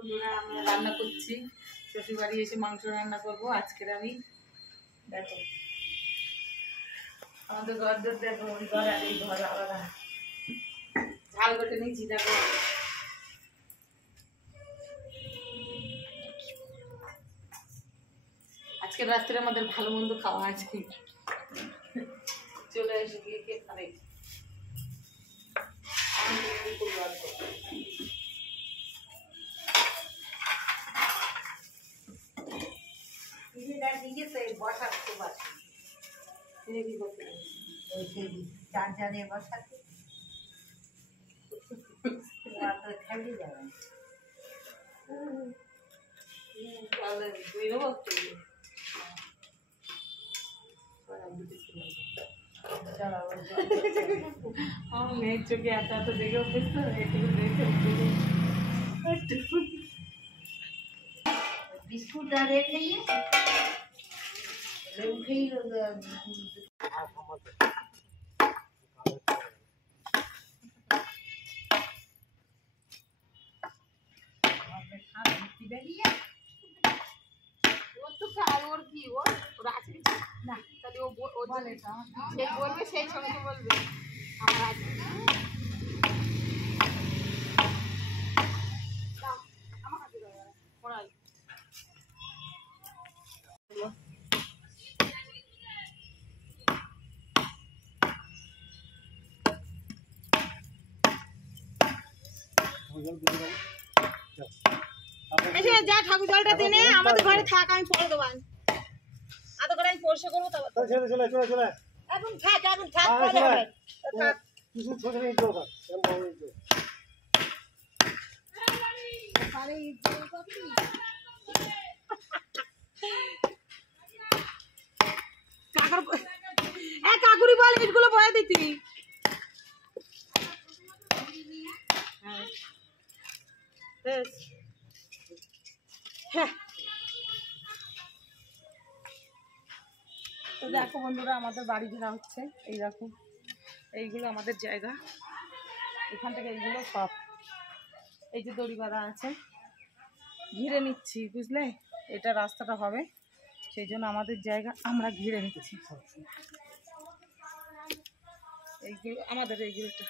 আমি রান্না করছি, শ্বশুর বাড়ি এসে মাংস রান্না করবো আজকের আমি। দেখো আমাদের ঘর দর দেখো, ওই ঘর আর এই ঘর আলাদা। ঝাল কেটে নিয়েছি দেখো। আজকে রাত্রে আমাদের ভালো মন্দ খাওয়া আছে, চলে এসে গিয়ে কে খাবে। বসার খুব আছে, কি করতে চার বসাতে খেলে যাবেন। আমার মেয়ের চোখে এত এত দেখে অভ্যেস তো, একটু দেখে বিস্কুট আর খেয়ে উঠেই ওর কি ওর আছে না, তাহলে ও বলবে সেই সঙ্গে বলবে আমার আছে। আমার হাতে পড়াই যা ঠাকুর জলটা দিনে আমাদের ঘরে থাক, আমি পরে দেবো। আধ করে আমি পরিষ্কার করবো। এখন থাক, এখন থাক, কাকুরি বল ইটগুলো বয়ে দিতি। হ্যাঁ তো দেখো বন্ধুরা, আমাদের বাড়ি ঘেরা হচ্ছে। এই দেখো এইগুলো আমাদের জায়গা, এখান থেকে এইগুলো সব এই যে দড়ি বাঁধা আছে, ঘিরে নিচ্ছি বুঝলে। এটা রাস্তাটা হবে, সেই জন্য আমাদের জায়গা আমরা ঘিরে নিচ্ছি। এইগুলো আমাদের, এইগুলোটা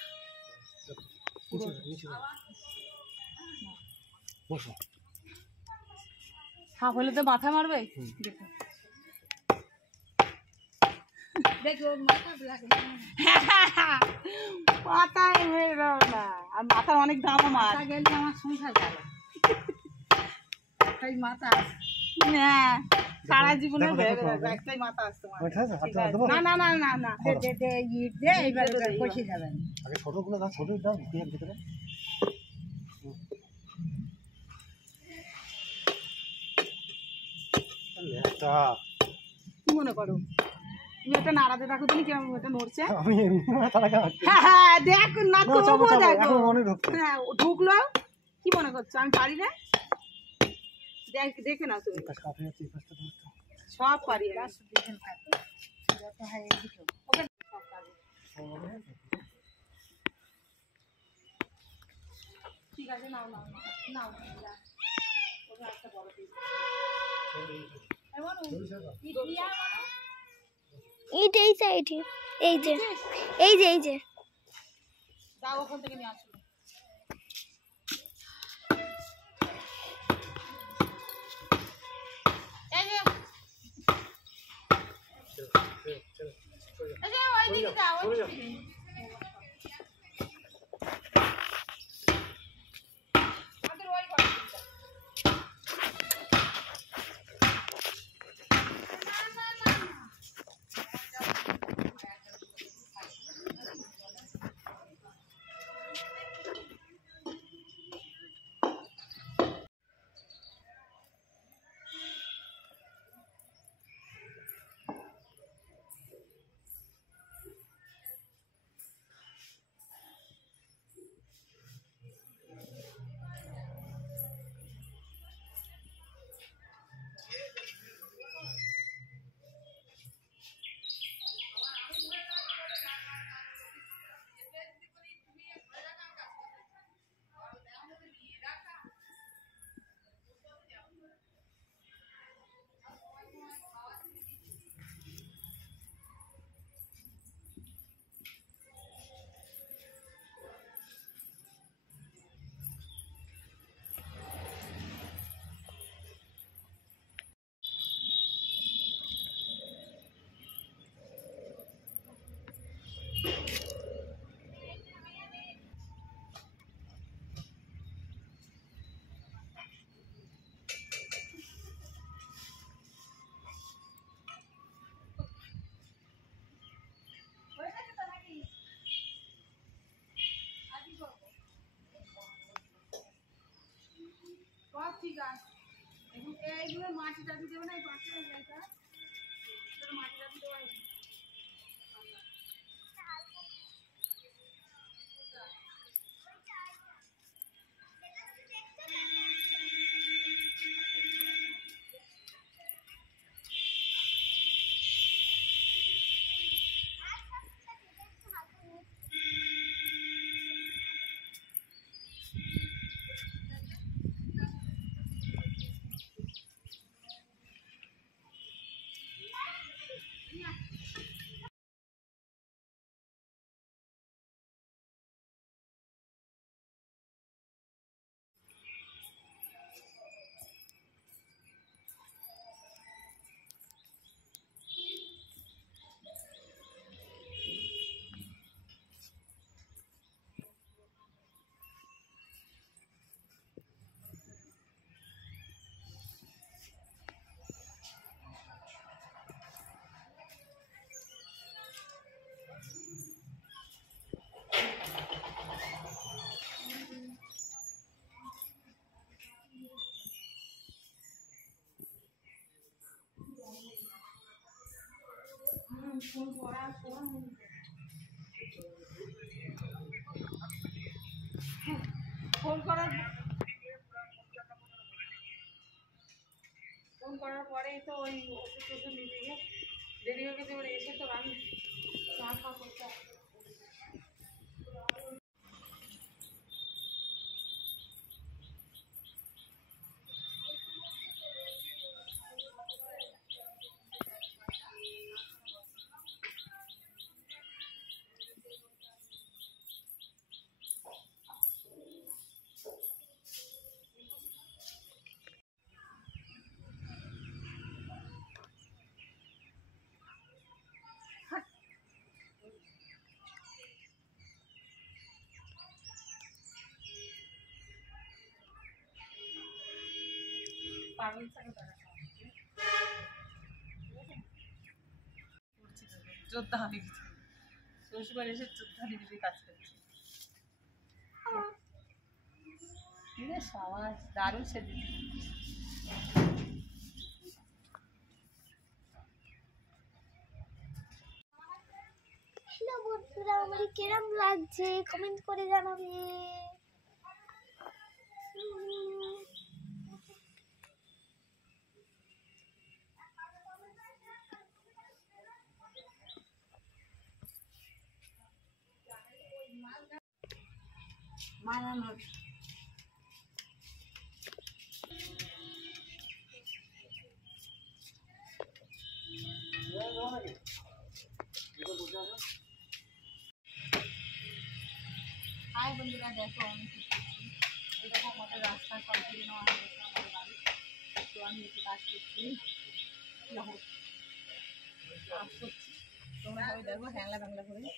সাপ হলে তো মাথা মারবে। দেখো মাথায় হয়ে যাও না, আর মাথার অনেক দাম। আমার গেলে আমার সংসার গেল মাথা। হ্যাঁ সারা জীবনে একটাই মাথা আসতো। না না না না না, বসে যাবেন। ছোটগুলো দাও, ছোট দাও ভিতরে। কি মনে করো তুমি? এটা নাড়াতে দেখো তুমি কেমন এটা নড়ছে। হ্যাঁ দেখ না, হ্যাঁ ঢুকলো। কি মনে করছো আমি পারি না? দেখে না তুমি, সব পারি। ঠিক আছে নাও নাও নাও, একটা বড় ইট এই সাইডে, এই যে এই যে এই যে দাও ওখান থেকে নিয়ে আসো। ঠিক আছে, এইগুলো মাটি টাটি দেবো না, এই পাশে মাটি টাটি দেবো। ফোন করার পরেই তো ওই ওষুধ টষুধ নিতে গিয়ে দেরি হয়ে গেছে। এবার এসে তো রান্না চা ফা করতে হবে। যোদ্ধা হয়ে গেছে, শ্বশুরবাড়ি এসে যোদ্ধা দিদি কাজ করছে। সবাই দারুণ সে দিদি। হ্যালো বন্ধুরা, আমাকে কিরম লাগছে কমেন্ট করে জানাবে। মানানোর হাই বন্ধুরা, দেখো আমি এরকম আমাদের রাস্তা সব ঘিরে নেওয়া হয়ে গেছে আমাদের বাড়ি। তো আমি একটু কাজ করছি, কাজ করছি। তোমরা সবাই দেখো হ্যাংলা ব্যাংলা করে।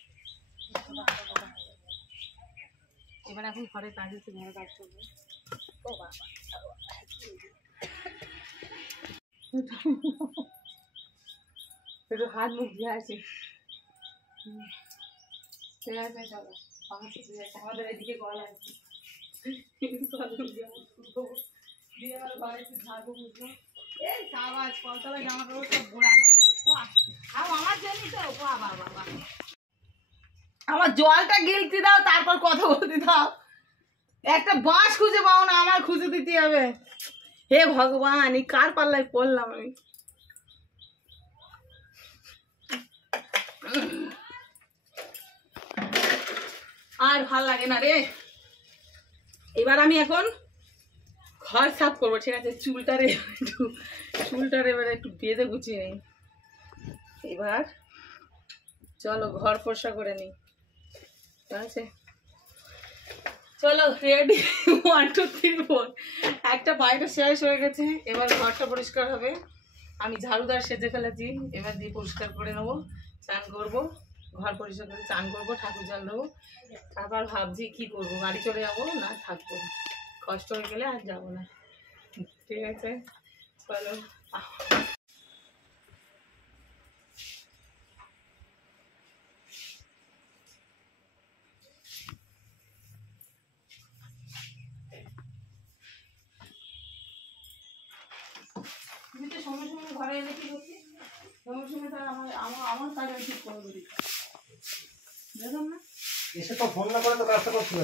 এবার এখন ঘরে কাজ হচ্ছে, ঘরে কাজ করবো। ও বাবা, একটু হাত মুখ ধুয়ে আছে। ঠিক আছে, চলো আমাদের এদিকে কল আছে, দিয়ে আমার ঘরে একটু ঝাড়বো বুঝলো। এই সাবাস কলতলায় জামা কাপড় সব ঘোরানো আছে। আমার জন্যই তো বাবা বাবা, আমার জলটা গিলতে দাও, তারপর কথা বলতে দাও। একটা বাঁশ খুঁজে পাও না, আমার খুঁজে দিতে হবে। হে ভগবান, এই কার পাল্লায় পড়লাম আমি। আর ভাল লাগে না রে। এবার আমি এখন ঘর সাফ করবো, ঠিক আছে? চুলটারে এবার একটু বেঁধে গুছিয়ে নিই। এবার চলো ঘর পরিষ্কার করে নিই, ঠিক আছে? চলো রেডি, 1 2 3 4। একটা বাইরে শেষ হয়ে গেছে, এবার ঘরটা পরিষ্কার হবে। আমি ঝাড়ুদার সেজে ফেলেছি, এবার দিয়ে পরিষ্কার করে নেবো, স্নান করবো, ঘর পরিষ্কার করে চান করবো, ঠাকুর জল দেবো, তারপর ভাবছি কি করবো, বাড়ি চলে যাবো না থাকবো, কষ্ট হয়ে গেলে আর যাবো না। ঠিক আছে, চলো। তুমি তো সময় সময় ঘরে এলে কি করছি, সময় সময় তার আমার আমার আমার কাজ আমি ঠিক করে দিই, দেখলাম না এসে তো ফোন না করে তো কাজটা করছিল।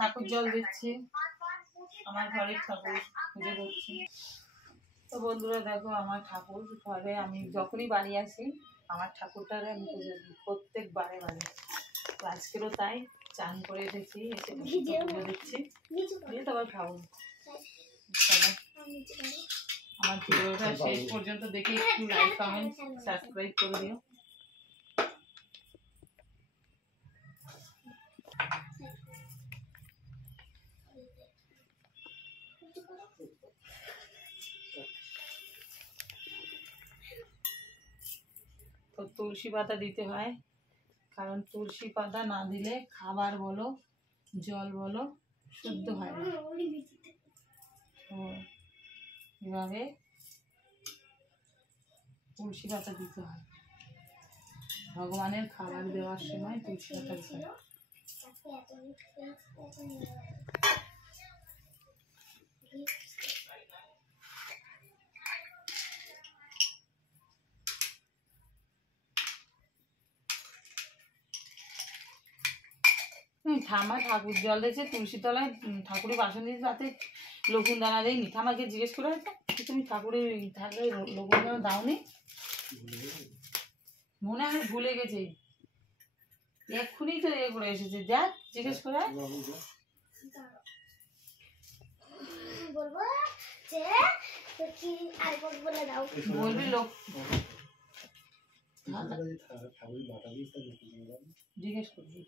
ঠাকুর জল দিচ্ছি, আমার ঘরের ঠাকুর পুজো করছি। তো বন্ধুরা দেখো, আমার ঠাকুর ঘরে আমি যখনই বাড়ি আসি আমার ঠাকুরটারে আমি পুজো দিই প্রত্যেকবারে বারে। তো আজকেরও তাই চান করে এসেছি, এসে পুজো দিচ্ছি, দিয়ে তারপর খাবো। আমার ভিডিওটা শেষ পর্যন্ত দেখে একটু লাইক কমেন্ট সাবস্ক্রাইব করে দিও। তো তুলসী পাতা দিতে হয়, কারণ তুলসী পাতা না দিলে খাবার বলো জল বলো শুদ্ধ হয় না। তো এভাবে তুলসী পাতা দিতে হয়, ভগবানের খাবার দেওয়ার সময় তুলসী পাতা দিতে হয়। ঠাম্মা ঠাকুর জল দিয়েছে তুলসী তলায়, ঠাকুরের বাসন দিয়েছে, তাতে লকুন দানা দেয়নি। ঠাম্মাকে জিজ্ঞেস করে হয়তো তুমি ঠাকুরের থাকলে লকুন দানা দাওনি, মনে হয় ভুলে গেছে, এক্ষুনি তো এ করে এসেছে, দেখ জিজ্ঞেস করে বলবি লোক জিজ্ঞেস করবি।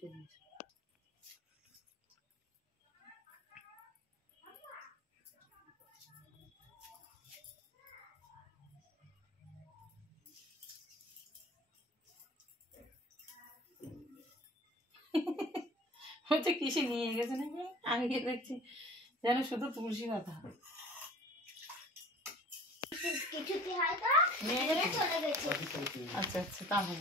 হচ্ছে কিসে নিয়ে গেছে নাকি, আমি গিয়ে দেখছি যেন শুধু তুলসী পাতা নিয়ে গেছে। আচ্ছা আচ্ছা, তাহলে